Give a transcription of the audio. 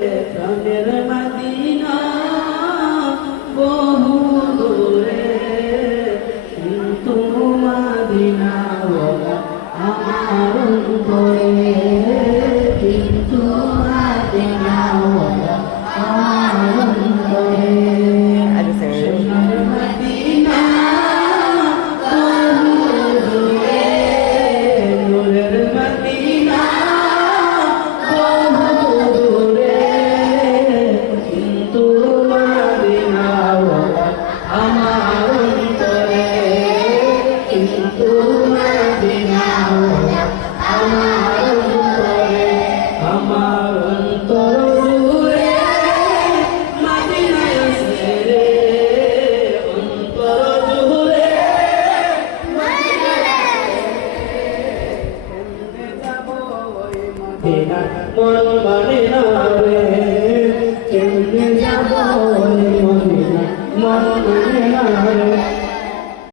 প্রাণের মদিনা বহু দূরে, কিন্তু মদিনা আমার অন্তরে, কিন্তু মদিনা আমার অন্তরে। সোনার মদিনা বহু দূরে, নূরের মদিনা বহু দূরে, কিন্তু মদিনা আমার অন্তরে, কিন্তু মদিনা আমার অন্তরে। আমার অন্তর জুড়ে মদিনায় আছে রে, অন্তর জুড়ে মদিনায় আছে। কেমনে যাব ওই মদিনা মন মানে না রে, কেমনে যাব ওই মদিনা মন মানে না রে।